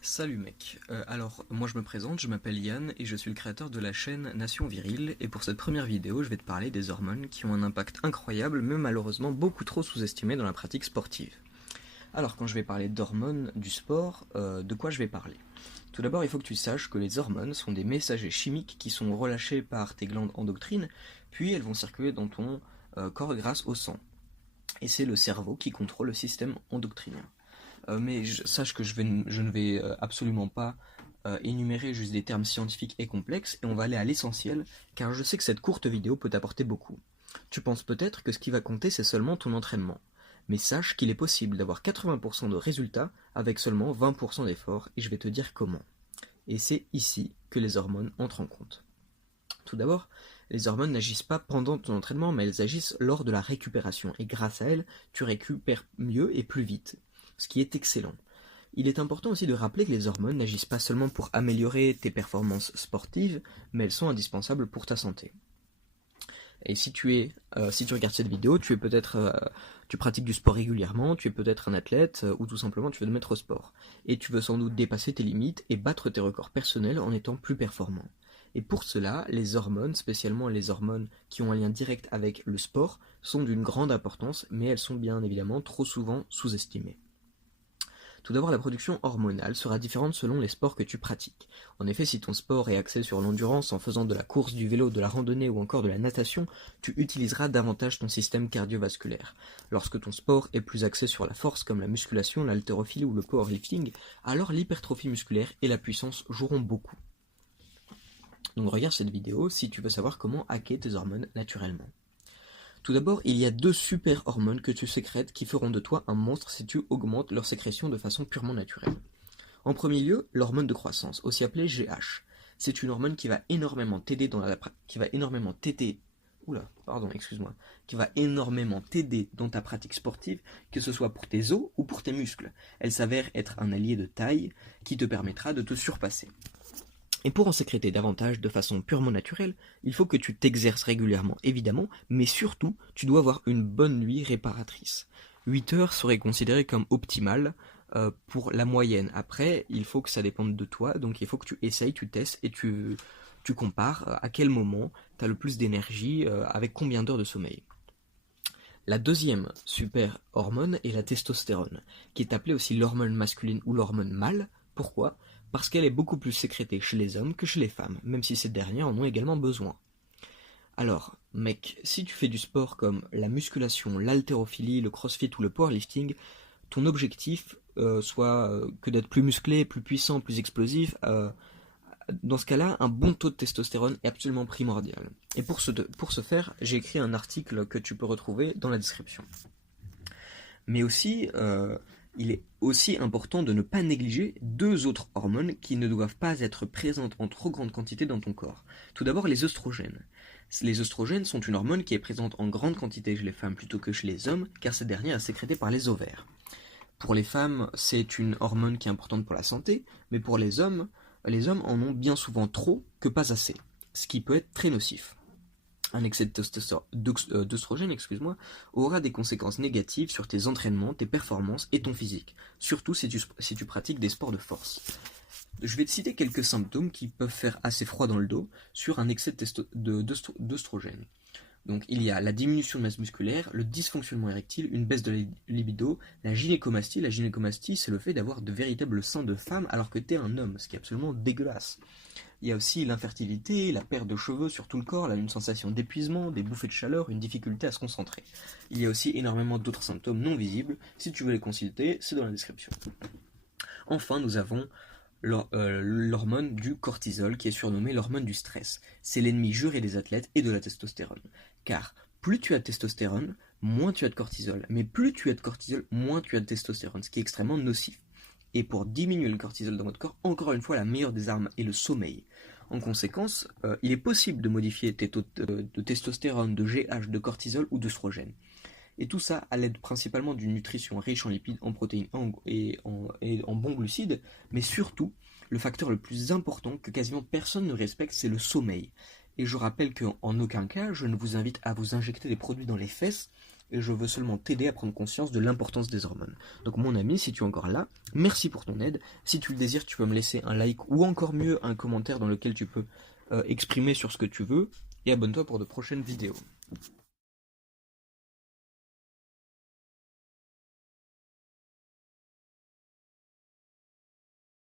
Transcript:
Salut mec, alors moi je me présente, je m'appelle Yann et je suis le créateur de la chaîne Nation Virile et pour cette première vidéo je vais te parler des hormones qui ont un impact incroyable mais malheureusement beaucoup trop sous-estimé dans la pratique sportive. Alors quand je vais parler d'hormones du sport, de quoi je vais parler? Tout d'abord il faut que tu saches que les hormones sont des messagers chimiques qui sont relâchés par tes glandes endocrines puis elles vont circuler dans ton corps grâce au sang. Et c'est le cerveau qui contrôle le système endocrinien. Sache que je ne vais absolument pas énumérer juste des termes scientifiques et complexes, et on va aller à l'essentiel, car je sais que cette courte vidéo peut t'apporter beaucoup. Tu penses peut-être que ce qui va compter, c'est seulement ton entraînement. Mais sache qu'il est possible d'avoir 80% de résultats avec seulement 20% d'efforts, et je vais te dire comment. Et c'est ici que les hormones entrent en compte. Tout d'abord, les hormones n'agissent pas pendant ton entraînement, mais elles agissent lors de la récupération, et grâce à elles, tu récupères mieux et plus vite, ce qui est excellent. Il est important aussi de rappeler que les hormones n'agissent pas seulement pour améliorer tes performances sportives, mais elles sont indispensables pour ta santé. Et si tu regardes cette vidéo, tu pratiques du sport régulièrement, tu es peut-être un athlète, ou tout simplement tu veux te mettre au sport. Et tu veux sans doute dépasser tes limites et battre tes records personnels en étant plus performant. Et pour cela, les hormones, spécialement les hormones qui ont un lien direct avec le sport, sont d'une grande importance, mais elles sont bien évidemment trop souvent sous-estimées. Tout d'abord, la production hormonale sera différente selon les sports que tu pratiques. En effet, si ton sport est axé sur l'endurance en faisant de la course, du vélo, de la randonnée ou encore de la natation, tu utiliseras davantage ton système cardiovasculaire. Lorsque ton sport est plus axé sur la force comme la musculation, l'haltérophilie ou le powerlifting, alors l'hypertrophie musculaire et la puissance joueront beaucoup. Donc regarde cette vidéo si tu veux savoir comment hacker tes hormones naturellement. Tout d'abord, il y a deux super hormones que tu sécrètes qui feront de toi un monstre si tu augmentes leur sécrétion de façon purement naturelle. En premier lieu, l'hormone de croissance, aussi appelée GH. C'est une hormone qui va énormément t'aider qui va énormément t'aider dans ta pratique sportive, que ce soit pour tes os ou pour tes muscles. Elle s'avère être un allié de taille qui te permettra de te surpasser. Et pour en sécréter davantage de façon purement naturelle, il faut que tu t'exerces régulièrement, évidemment, mais surtout, tu dois avoir une bonne nuit réparatrice. 8 heures serait considéré comme optimal pour la moyenne. Après, il faut que ça dépende de toi, donc il faut que tu essayes, tu testes et tu compares à quel moment tu as le plus d'énergie, avec combien d'heures de sommeil. La deuxième super hormone est la testostérone, qui est appelée aussi l'hormone masculine ou l'hormone mâle. Pourquoi? Parce qu'elle est beaucoup plus sécrétée chez les hommes que chez les femmes, même si ces dernières en ont également besoin. Alors, mec, si tu fais du sport comme la musculation, l'haltérophilie, le crossfit ou le powerlifting, ton objectif soit que d'être plus musclé, plus puissant, plus explosif, dans ce cas-là, un bon taux de testostérone est absolument primordial. Et pour ce faire, j'ai écrit un article que tu peux retrouver dans la description. Mais aussi, il est aussi important de ne pas négliger deux autres hormones qui ne doivent pas être présentes en trop grande quantité dans ton corps. Tout d'abord, les œstrogènes. Les œstrogènes sont une hormone qui est présente en grande quantité chez les femmes plutôt que chez les hommes, car cette dernière est sécrétée par les ovaires. Pour les femmes, c'est une hormone qui est importante pour la santé, mais pour les hommes en ont bien souvent trop que pas assez, ce qui peut être très nocif. Un excès d'œstrogène, aura des conséquences négatives sur tes entraînements, tes performances et ton physique, surtout si tu pratiques des sports de force. Je vais te citer quelques symptômes qui peuvent faire assez froid dans le dos sur un excès d'œstrogène. Donc il y a la diminution de masse musculaire, le dysfonctionnement érectile, une baisse de la libido, la gynécomastie. La gynécomastie, c'est le fait d'avoir de véritables seins de femme alors que t'es un homme, ce qui est absolument dégueulasse. Il y a aussi l'infertilité, la perte de cheveux sur tout le corps, une sensation d'épuisement, des bouffées de chaleur, une difficulté à se concentrer. Il y a aussi énormément d'autres symptômes non visibles. Si tu veux les consulter, c'est dans la description. Enfin, nous avons l'hormone du cortisol, qui est surnommée l'hormone du stress. C'est l'ennemi juré des athlètes et de la testostérone. Car plus tu as de testostérone, moins tu as de cortisol. Mais plus tu as de cortisol, moins tu as de testostérone, ce qui est extrêmement nocif. Et pour diminuer le cortisol dans votre corps, encore une fois, la meilleure des armes est le sommeil. En conséquence, il est possible de modifier tes taux de testostérone, de GH, de cortisol ou d'œstrogène. Et tout ça à l'aide principalement d'une nutrition riche en lipides, en protéines et en bons glucides, mais surtout, le facteur le plus important que quasiment personne ne respecte, c'est le sommeil. Et je rappelle qu'en aucun cas, je ne vous invite à vous injecter des produits dans les fesses, et je veux seulement t'aider à prendre conscience de l'importance des hormones. Donc mon ami, si tu es encore là, merci pour ton aide. Si tu le désires, tu peux me laisser un like ou encore mieux un commentaire dans lequel tu peux exprimer sur ce que tu veux, et abonne-toi pour de prochaines vidéos.